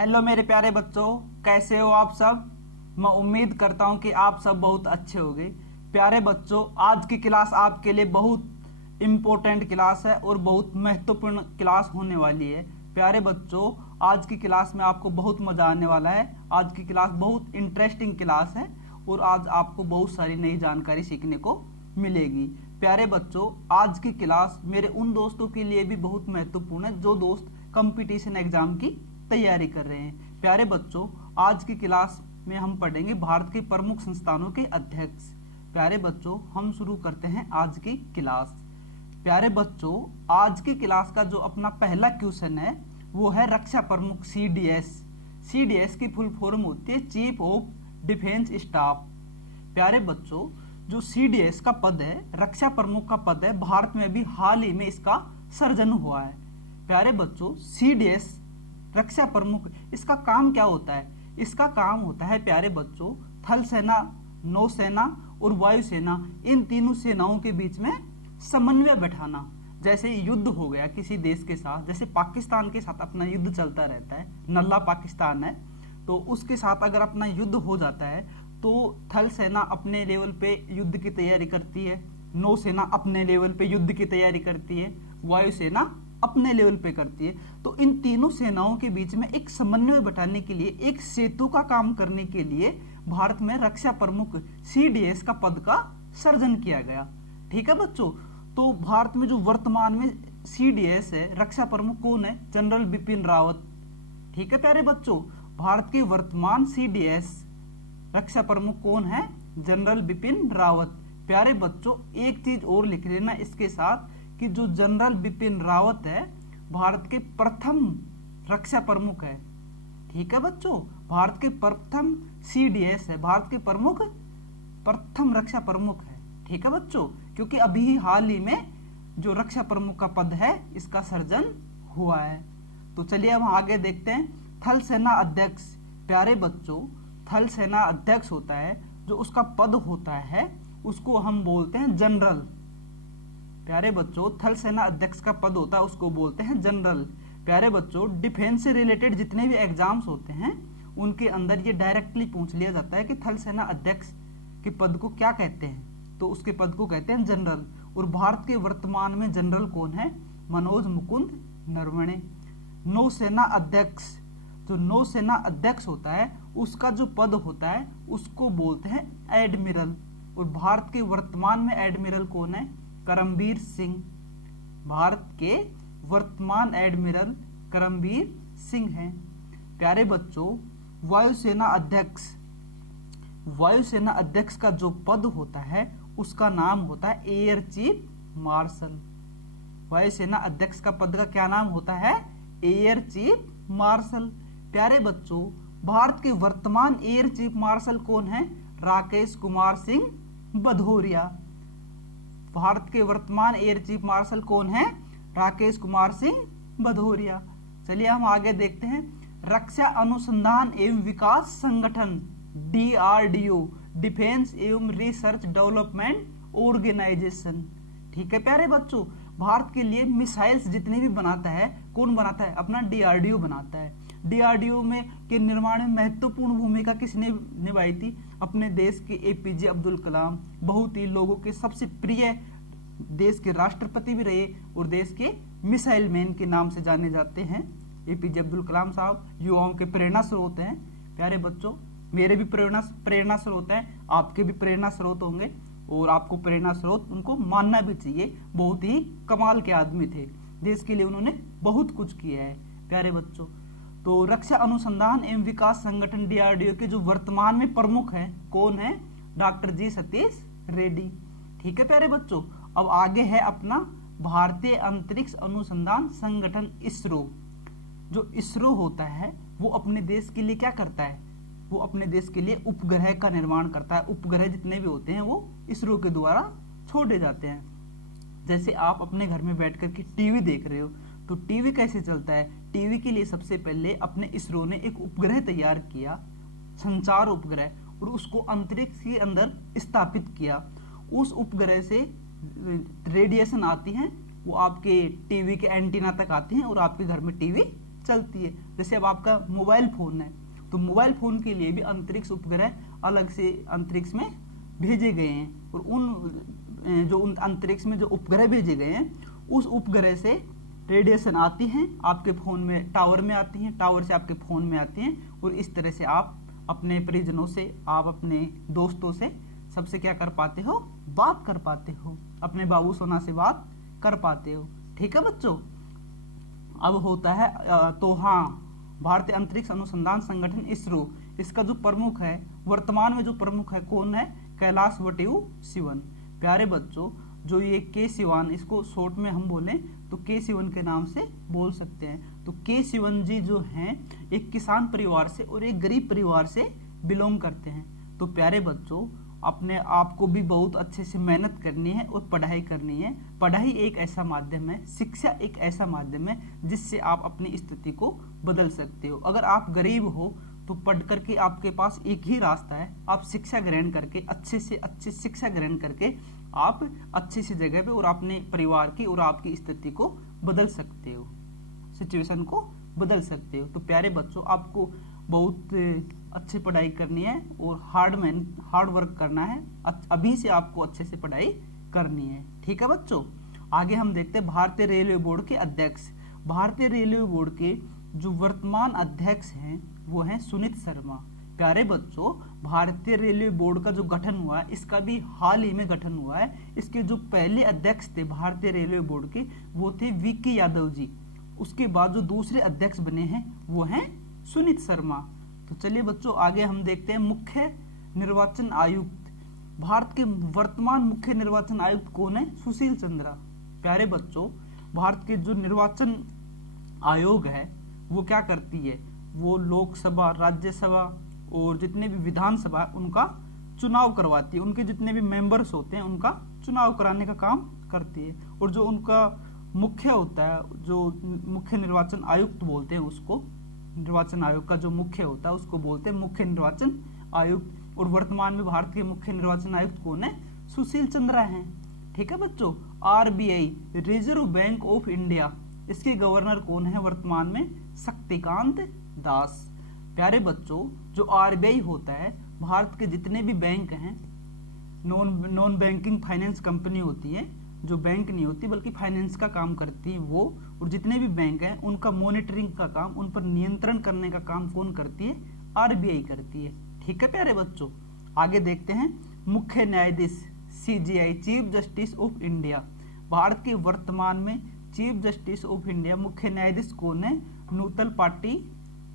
Hello मेरे प्यारे बच्चों, कैसे हो आप सब। मैं उम्मीद करता हूं कि आप सब बहुत अच्छे होंगे। प्यारे बच्चों, आज की क्लास आपके लिए बहुत इम्पोर्टेंट क्लास है और बहुत महत्वपूर्ण क्लास होने वाली है। प्यारे बच्चों, आज की क्लास में आपको बहुत मज़ा आने वाला है। आज की क्लास बहुत इंटरेस्टिंग क्लास है और आज आपको बहुत सारी नई जानकारी सीखने को मिलेगी। प्यारे बच्चों, आज की क्लास मेरे उन दोस्तों के लिए भी बहुत महत्वपूर्ण है जो दोस्त कंपटीशन एग्जाम की तैयारी कर रहे हैं। प्यारे बच्चों, आज की क्लास में हम पढ़ेंगे भारत के प्रमुख संस्थानों के अध्यक्ष। प्यारे बच्चों, हम शुरू करते हैं आज की क्लास। प्यारे बच्चों, आज की क्लास का जो अपना पहला क्वेश्चन है वो है रक्षा प्रमुख CDS। CDS की फुल फॉर्म होती है चीफ ऑफ डिफेंस स्टाफ। प्यारे बच्चों, जो CDS का पद है, रक्षा प्रमुख का पद है, भारत में भी हाल ही में इसका सृजन हुआ है। प्यारे बच्चों, CDS रक्षा प्रमुख, इसका काम क्या होता है? इसका काम होता है प्यारे बच्चों, थल सेना, नौसेना और वायुसेना, इन तीनों सेनाओं के बीच में समन्वय बैठाना। जैसे युद्ध हो गया किसी देश के साथ, जैसे पाकिस्तान के साथ अपना युद्ध चलता रहता है, नल्ला पाकिस्तान है, तो उसके साथ अगर अपना युद्ध हो जाता है तो थल सेना अपने लेवल पे युद्ध की तैयारी करती है, नौसेना अपने लेवल पे युद्ध की तैयारी करती है, वायुसेना अपने लेवल पे करती है। तो इन तीनों सेनाओं के बीच में एक समन्वय बैठाने के लिए, एक सेतु का काम करने के लिए भारत में रक्षा प्रमुख CDS का पद का सृजन किया गया। ठीक है बच्चों, तो भारत में जो वर्तमान में CDS है, रक्षा प्रमुख कौन है? जनरल बिपिन रावत। ठीक है प्यारे बच्चों, भारत के वर्तमान CDS रक्षा प्रमुख कौन है? जनरल बिपिन रावत। प्यारे बच्चों, एक चीज और लिख लेना इसके साथ कि जो जनरल बिपिन रावत है भारत के प्रथम रक्षा प्रमुख है। ठीक है बच्चों, भारत के प्रथम CDS है, भारत के प्रमुख प्रथम रक्षा प्रमुख है। ठीक है बच्चों, क्योंकि अभी ही हाल ही में जो रक्षा प्रमुख का पद है इसका सृजन हुआ है। तो चलिए हम आगे देखते हैं। थल सेना अध्यक्ष। प्यारे बच्चों, थल सेना अध्यक्ष होता है, जो उसका पद होता है उसको हम बोलते हैं जनरल। प्यारे बच्चों, थल सेना अध्यक्ष का पद होता है उसको बोलते हैं जनरल। प्यारे बच्चों, डिफेंस से रिलेटेड जितने भी एग्जाम्स होते हैं उनके अंदर ये डायरेक्टली पूछ लिया जाता है कि थल सेना अध्यक्ष के पद को क्या कहते हैं, तो उसके पद को कहते हैं जनरल। और भारत के वर्तमान में जनरल कौन है? मनोज मुकुंद नरवणे। नौसेना अध्यक्ष, जो नौसेना अध्यक्ष होता है उसका जो पद होता है उसको बोलते हैं एडमिरल। और भारत के वर्तमान में एडमिरल कौन है? करमबीर सिंह। भारत के वर्तमान एडमिरल करमबीर सिंह हैं। प्यारे बच्चों, वायुसेना अध्यक्ष, वायुसेना अध्यक्ष का जो पद होता है उसका नाम होता है एयर चीफ मार्शल। वायुसेना अध्यक्ष का पद का क्या नाम होता है? Air chief marshal. प्यारे बच्चों, भारत के वर्तमान एयर चीफ मार्शल कौन है? राकेश कुमार सिंह भदौरिया। भारत के वर्तमान एयर चीफ मार्शल कौन है? राकेश कुमार सिंह भदौरिया। चलिए हम आगे देखते हैं। रक्षा अनुसंधान एवं विकास संगठन DRDO, डिफेंस एवं रिसर्च डेवलपमेंट ऑर्गेनाइजेशन। ठीक है प्यारे बच्चों, भारत के लिए मिसाइल्स जितने भी बनाता है, कौन बनाता है? अपना DRDO बनाता है। DRDO में के निर्माण में महत्वपूर्ण भूमिका किसने निभाई थी? अपने देश के APJ अब्दुल कलाम। बहुत ही लोगों के सबसे प्रिय देश के राष्ट्रपति भी रहे और देश के मिसाइल मैन के नाम से जाने जाते हैं। APJ अब्दुल कलाम साहब युवाओं के प्रेरणा स्रोत हैं। प्यारे बच्चों, मेरे भी प्रेरणा स्रोत हैं, आपके भी प्रेरणा स्रोत होंगे और आपको प्रेरणा स्रोत उनको मानना भी चाहिए। बहुत ही कमाल के आदमी थे, देश के लिए उन्होंने बहुत कुछ किया है। प्यारे बच्चों, तो रक्षा अनुसंधान एवं विकास संगठन DRDO के जो वर्तमान में प्रमुख हैं कौन है? डॉक्टर जी सतीश रेड्डी। ठीक है प्यारे बच्चों, अब आगे है अपना भारतीय अंतरिक्ष अनुसंधान संगठन ISRO। जो ISRO होता है वो अपने देश के लिए क्या करता है? वो अपने देश के लिए उपग्रह का निर्माण करता है। उपग्रह जितने भी होते हैं वो ISRO के द्वारा छोड़े जाते हैं। जैसे आप अपने घर में बैठ कर के टीवी देख रहे हो, तो टीवी कैसे चलता है? टीवी के लिए सबसे पहले अपने ISRO ने एक उपग्रह तैयार किया, संचार उपग्रह, और उसको अंतरिक्ष के अंदर स्थापित किया। उस उपग्रह से रेडिएशन आती है, वो आपके टीवी के एंटीना तक आती हैं और आपके घर में टीवी चलती है। जैसे अब आपका मोबाइल फोन है, तो मोबाइल फोन के लिए भी अंतरिक्ष उपग्रह अलग से अंतरिक्ष में भेजे गए हैं, और उन अंतरिक्ष में जो उपग्रह भेजे गए हैं उस उपग्रह से रेडिएशन आती हैं आपके फोन में, टावर में आती हैं, टावर से आपके फोन में आती हैं, और इस तरह से आप अपने परिजनों से, आप अपने दोस्तों से, सबसे क्या कर पाते हो, बात कर पाते हो, अपने बाबू सोना से बात कर पाते हो। ठीक है बच्चों। अब होता है तो हाँ, भारतीय अंतरिक्ष अनुसंधान संगठन इसरो, इसका जो प्रमुख है, वर्तमान में जो प्रमुख है कौन है, कैलाश वटुव शिवन। प्यारे बच्चों, जो ये के सिवान, इसको शॉर्ट में हम बोलें तो के सिवन के नाम से बोल सकते हैं। तो के सिवन जी जो हैं एक किसान परिवार से और एक गरीब परिवार से बिलोंग करते हैं। तो प्यारे बच्चों, अपने आप को भी बहुत अच्छे से मेहनत करनी है और पढ़ाई करनी है। पढ़ाई एक ऐसा माध्यम है, शिक्षा एक ऐसा माध्यम है जिससे आप अपनी स्थिति को बदल सकते हो। अगर आप गरीब हो तो पढ़ करके आपके पास एक ही रास्ता है, आप शिक्षा ग्रहण करके, अच्छे से अच्छी शिक्षा ग्रहण करके आप अच्छी सी जगह पे और अपने परिवार की और आपकी स्थिति को बदल सकते हो, सिचुएशन को बदल सकते हो। तो प्यारे बच्चों, आपको बहुत अच्छी पढ़ाई करनी है और हार्ड वर्क करना है। अभी से आपको अच्छे से पढ़ाई करनी है। ठीक है बच्चों। आगे हम देखते हैं भारतीय रेलवे बोर्ड के अध्यक्ष। भारतीय रेलवे बोर्ड के जो वर्तमान अध्यक्ष हैं वो हैं सुनीत शर्मा। प्यारे बच्चों, भारतीय रेलवे बोर्ड का जो गठन हुआ है, इसका भी हाल ही में गठन हुआ है। इसके जो पहले अध्यक्ष थे भारतीय रेलवे बोर्ड के, वो थे वीके यादव जी। उसके बाद जो दूसरे अध्यक्ष बने हैं वो हैं सुनीत शर्मा। तो चलिए बच्चों, आगे हम देखते हैं मुख्य निर्वाचन आयुक्त। भारत के वर्तमान मुख्य निर्वाचन आयुक्त कौन है, सुशील चंद्रा। प्यारे बच्चों, भारत के जो निर्वाचन आयोग है वो क्या करती है, वो लोकसभा, राज्यसभा और जितने भी विधानसभा उनका चुनाव करवाती है। उनके जितने भी मेंबर्स होते हैं उनका चुनाव कराने का काम करती है। और जो उनका मुख्य होता है, जो मुख्य निर्वाचन आयुक्त बोलते हैं उसको, निर्वाचन आयोग का जो मुख्य होता है उसको बोलते हैं मुख्य निर्वाचन आयुक्त। और वर्तमान में भारत के मुख्य निर्वाचन आयुक्त कौन है, सुशील चंद्रा हैं। ठीक है बच्चों। RBI, reserve bank of India, इसके गवर्नर कौन है वर्तमान में, शक्तिकांत दास। प्यारे बच्चों, जो आरबीआई होता है, भारत के जितने भी बैंक हैं, नॉन बैंकिंग फाइनेंस कंपनी होती है, जो बैंक नहीं होती बल्कि फाइनेंस का काम करती है वो, और जितने भी बैंक हैं उनका मॉनिटरिंग का काम, उन पर नियंत्रण करने का काम कौन करती है, आरबीआई करती है। ठीक है प्यारे बच्चों। आगे देखते हैं मुख्य न्यायाधीश, CJI, chief justice of India. Bharat के वर्तमान में चीफ जस्टिस ऑफ इंडिया, मुख्य न्यायाधीश कौन है, नूतल पाटी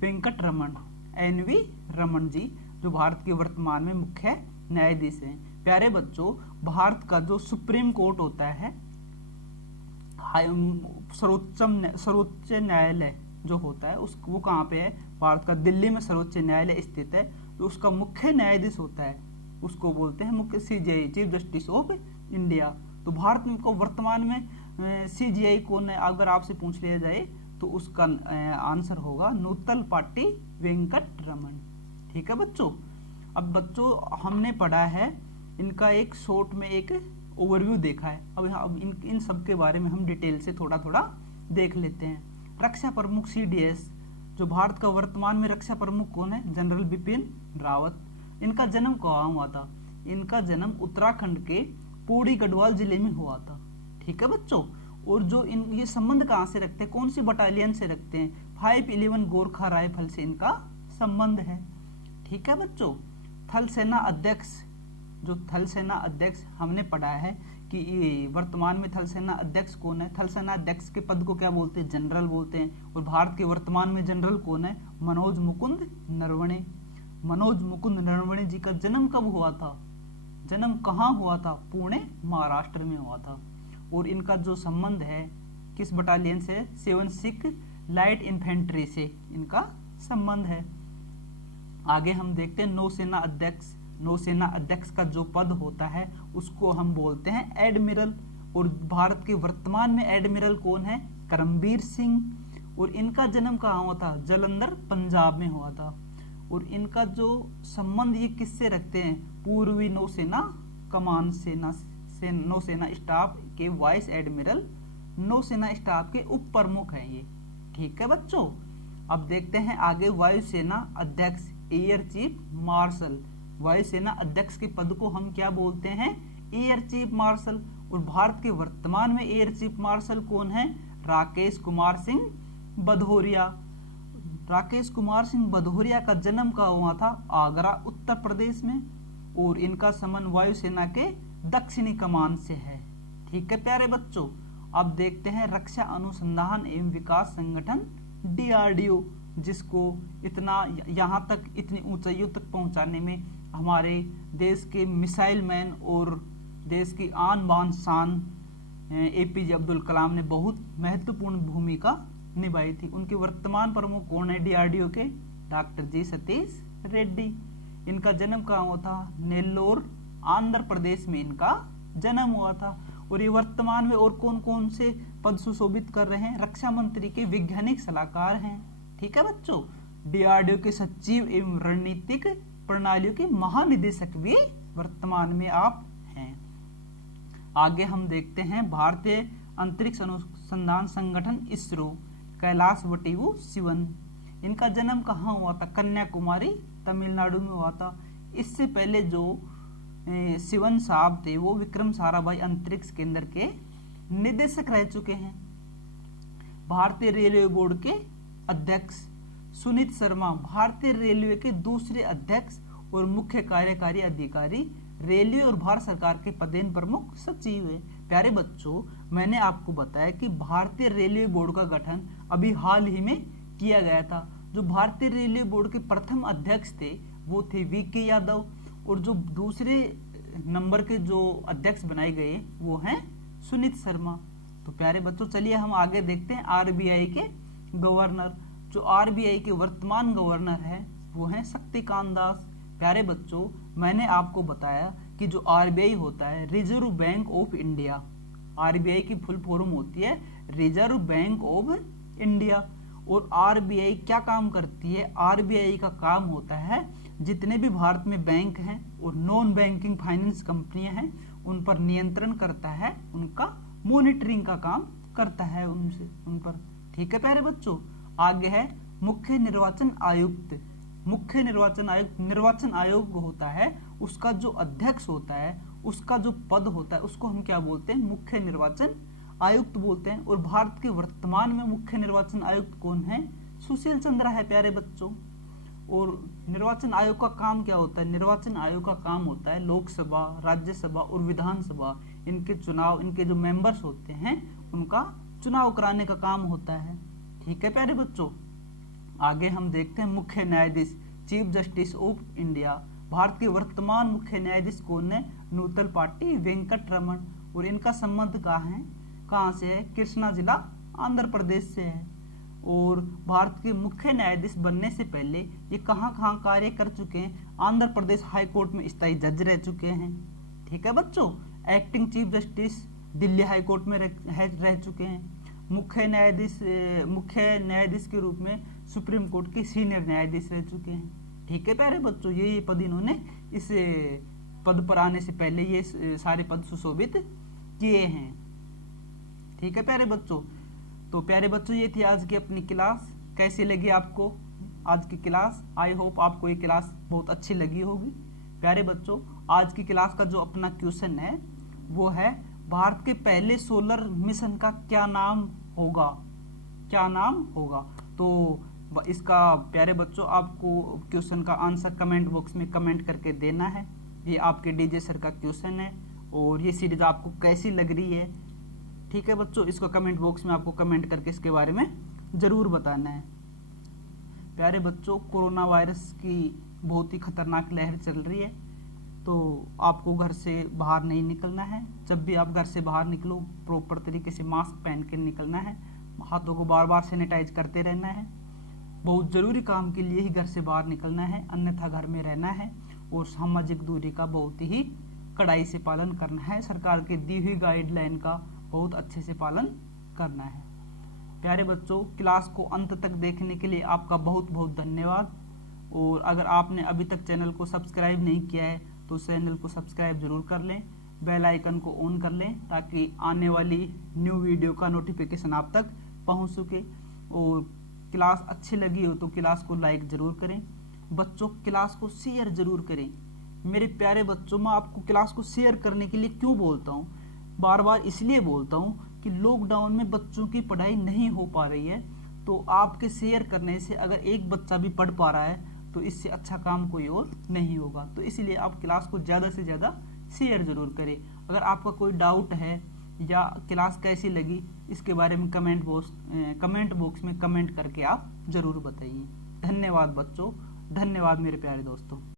वेंकट रमन, एनवी रमन जी, जो भारत के वर्तमान में मुख्य न्यायाधीश हैं। प्यारे बच्चों, भारत का जो सुप्रीम कोर्ट होता है, सर्वोच्च न्यायालय जो होता है उस वो कहाँ पे है, भारत का दिल्ली में सर्वोच्च न्यायालय स्थित है। तो उसका मुख्य न्यायाधीश होता है, उसको बोलते हैं मुख्य CJI, chief justice of India. तो भारत में को वर्तमान में सीजेआई कौन है, अगर आपसे पूछ लिया जाए तो उसका आंसर होगा नूतल पाटी वेंकट रमन। ठीक है बच्चों। अब बच्चों, हमने पढ़ा है इनका एक शॉर्ट में एक ओवरव्यू देखा है। अब इन सब के बारे में हम डिटेल से थोड़ा थोड़ा देख लेते हैं। रक्षा प्रमुख सीडीएस, जो भारत का वर्तमान में रक्षा प्रमुख कौन है, जनरल बिपिन रावत। इनका जन्म कहाँ हुआ था, इनका जन्म उत्तराखंड के पौड़ी गढ़वाल जिले में हुआ था। ठीक है बच्चों। और जो ये संबंध कहाँ से रखते हैं, कौन सी बटालियन से रखते हैं, 511 गोरखा राइफल से इनका संबंध है। ठीक है बच्चों। थल सेना अध्यक्ष, जो थल सेना अध्यक्ष हमने पढ़ा है कि वर्तमान में थल सेना अध्यक्ष कौन है, थल सेना अध्यक्ष के पद को क्या बोलते हैं, जनरल बोलते हैं। और भारत के वर्तमान में जनरल कौन है, मनोज मुकुंद नरवणे। मनोज मुकुंद नरवणे जी का जन्म कब हुआ था, जन्म कहाँ हुआ था, पुणे महाराष्ट्र में हुआ था। और इनका जो संबंध है किस बटालियन से, 76 लाइट इन्फेंट्री से इनका संबंध है। आगे हम देखते हैं नौसेना अध्यक्ष। नौसेना अध्यक्ष का जो पद होता है उसको हम बोलते हैं एडमिरल। और भारत के वर्तमान में एडमिरल कौन है, करमबीर सिंह। और इनका जन्म कहाँ हुआ था, जालंधर पंजाब में हुआ था। और इनका जो संबंध ये किससे रखते हैं, पूर्वी नौसेना कमान से नौसेना स्टाफ के वाइस एडमिरल, नौसेना स्टाफ के उप प्रमुख हैं ये। ठीक है बच्चों। अब देखते हैं आगे वायुसेना अध्यक्ष एयर चीफ मार्शल। वायुसेना अध्यक्ष के पद को हम क्या बोलते हैं? Air chief marshal. और भारत के वर्तमान में एयर चीफ मार्शल कौन है? राकेश कुमार सिंह भदौरिया। राकेश कुमार सिंह भदौरिया का जन्म कहाँ हुआ था? आगरा उत्तर प्रदेश में। और इनका संबंध वायुसेना के दक्षिणी कमान से है। ठीक है प्यारे बच्चों, अब देखते हैं रक्षा अनुसंधान एवं विकास संगठन DRDO, जिसको इतना यहाँ तक इतनी ऊंचाइयों तक पहुंचाने में हमारे देश के मिसाइल मैन और देश की आन बान शान APJ अब्दुल कलाम ने बहुत महत्वपूर्ण भूमिका निभाई थी। उनके वर्तमान प्रमुख कौन है DRDO के? डॉक्टर जी सतीश रेड्डी। इनका जन्म कहाँ हुआ था? नेल्लोर आंध्र प्रदेश में इनका जन्म हुआ था। और ये वर्तमान में और कौन कौन से पद सुशोभित कर रहे हैं? रक्षा मंत्री के वैज्ञानिक सलाहकार हैं। ठीक है बच्चों, DRDO के सचिव एवं रणनीतिक प्रणालियों के महानिदेशक भी वर्तमान में आप हैं। आगे हम देखते हैं भारतीय अंतरिक्ष अनुसंधान संगठन इसरो, कैलाश वटिवु शिवन। इनका जन्म कहाँ हुआ था? कन्याकुमारी तमिलनाडु में हुआ था। इससे पहले जो शिवन साहब थे वो विक्रम साराभाई अंतरिक्ष केंद्र के निदेशक रह चुके हैं। भारतीय रेलवे बोर्ड के अध्यक्ष सुनीत शर्मा भारतीय रेलवे के दूसरे अध्यक्ष और मुख्य कार्यकारी अधिकारी, रेलवे और भारत सरकार के पदेन प्रमुख सचिव है। प्यारे बच्चों, मैंने आपको बताया कि भारतीय रेलवे बोर्ड का गठन अभी हाल ही में किया गया था। जो भारतीय रेलवे बोर्ड के प्रथम अध्यक्ष थे वो थे VK यादव, और जो दूसरे नंबर के जो अध्यक्ष बनाए गए वो हैं सुनीत शर्मा। तो प्यारे बच्चों, चलिए हम आगे देखते हैं RBI के गवर्नर। जो RBI के वर्तमान गवर्नर हैं वो हैं शक्तिकांत दास। प्यारे बच्चों, मैंने आपको बताया कि जो RBI होता है reserve bank of India, RBI की फुल फॉर्म होती है रिजर्व बैंक ऑफ इंडिया। और RBI क्या काम करती है? RBI का काम होता है जितने भी भारत में बैंक हैं और नॉन बैंकिंग फाइनेंस कंपनियां हैं उन पर नियंत्रण करता है, उनका मॉनिटरिंग का काम करता है उन पर। ठीक है प्यारे बच्चों, आगे है मुख्य निर्वाचन आयुक्त। मुख्य निर्वाचन आयुक्त, निर्वाचन आयोग होता है उसका जो अध्यक्ष होता है, उसका जो पद होता है उसको हम क्या बोलते हैं? मुख्य निर्वाचन आयुक्त बोलते हैं। और भारत के वर्तमान में मुख्य निर्वाचन आयुक्त कौन है? सुशील चंद्रा है प्यारे बच्चों। और निर्वाचन आयोग का काम क्या होता है? निर्वाचन आयोग का काम होता है लोकसभा, राज्यसभा और विधानसभा, इनके चुनाव, इनके जो मेंबर्स होते हैं उनका चुनाव कराने का काम होता है। ठीक है प्यारे बच्चों, आगे हम देखते हैं मुख्य न्यायाधीश, chief justice of India. Bharat के वर्तमान मुख्य न्यायाधीश कौन है? नूतल पाटी वेंकट रमन। और इनका संबंध कहाँ से है? कृष्णा जिला आंध्र प्रदेश से है। और भारत के मुख्य न्यायाधीश बनने से पहले ये कहाँ कहाँ कार्य कर चुके हैं? आंध्र प्रदेश हाई कोर्ट में स्थायी जज रह चुके हैं। ठीक है बच्चों, acting chief justice Delhi high court में रह चुके हैं। मुख्य न्यायाधीश के रूप में सुप्रीम कोर्ट के सीनियर न्यायाधीश रह चुके हैं। ठीक है प्यारे बच्चों, ये पद इन्होंने इस पद पर आने से पहले ये सारे पद सुशोभित किए हैं। ठीक है प्यारे बच्चों, तो प्यारे बच्चों ये थी आज की अपनी क्लास। कैसी लगी आपको आज की क्लास? आई होप आपको ये क्लास बहुत अच्छी लगी होगी। प्यारे बच्चों, आज की क्लास का जो अपना क्वेश्चन है वो है भारत के पहले सोलर मिशन का क्या नाम होगा? क्या नाम होगा? तो इसका प्यारे बच्चों आपको क्वेश्चन का आंसर कमेंट बॉक्स में कमेंट करके देना है। ये आपके DJ सर का क्वेश्चन है और ये सीरीज आपको कैसी लग रही है? ठीक है बच्चों, इसको कमेंट बॉक्स में आपको कमेंट करके इसके बारे में जरूर बताना है। प्यारे बच्चों, कोरोना वायरस की बहुत ही खतरनाक लहर चल रही है, तो आपको घर से बाहर नहीं निकलना है। जब भी आप घर से बाहर निकलो प्रॉपर तरीके से मास्क पहन के निकलना है, हाथों को बार बार सैनिटाइज करते रहना है। बहुत ज़रूरी काम के लिए ही घर से बाहर निकलना है, अन्यथा घर में रहना है। और सामाजिक दूरी का बहुत ही कड़ाई से पालन करना है। सरकार की दी हुई गाइडलाइन का बहुत अच्छे से पालन करना है। प्यारे बच्चों, क्लास को अंत तक देखने के लिए आपका बहुत बहुत धन्यवाद। और अगर आपने अभी तक चैनल को सब्सक्राइब नहीं किया है तो चैनल को सब्सक्राइब जरूर कर लें, बेल आइकन को ऑन कर लें ताकि आने वाली न्यू वीडियो का नोटिफिकेशन आप तक पहुंच सके। और क्लास अच्छी लगी हो तो क्लास को लाइक जरूर करें। बच्चों क्लास को शेयर जरूर करें। मेरे प्यारे बच्चों, मैं आपको क्लास को शेयर करने के लिए क्यों बोलता हूँ, बार बार इसलिए बोलता हूँ कि लॉकडाउन में बच्चों की पढ़ाई नहीं हो पा रही है, तो आपके शेयर करने से अगर एक बच्चा भी पढ़ पा रहा है तो इससे अच्छा काम कोई और नहीं होगा। तो इसलिए आप क्लास को ज़्यादा से ज़्यादा शेयर जरूर करें। अगर आपका कोई डाउट है या क्लास कैसी लगी, इसके बारे में कमेंट बॉक्स में कमेंट करके आप ज़रूर बताइए। धन्यवाद बच्चों, धन्यवाद मेरे प्यारे दोस्तों।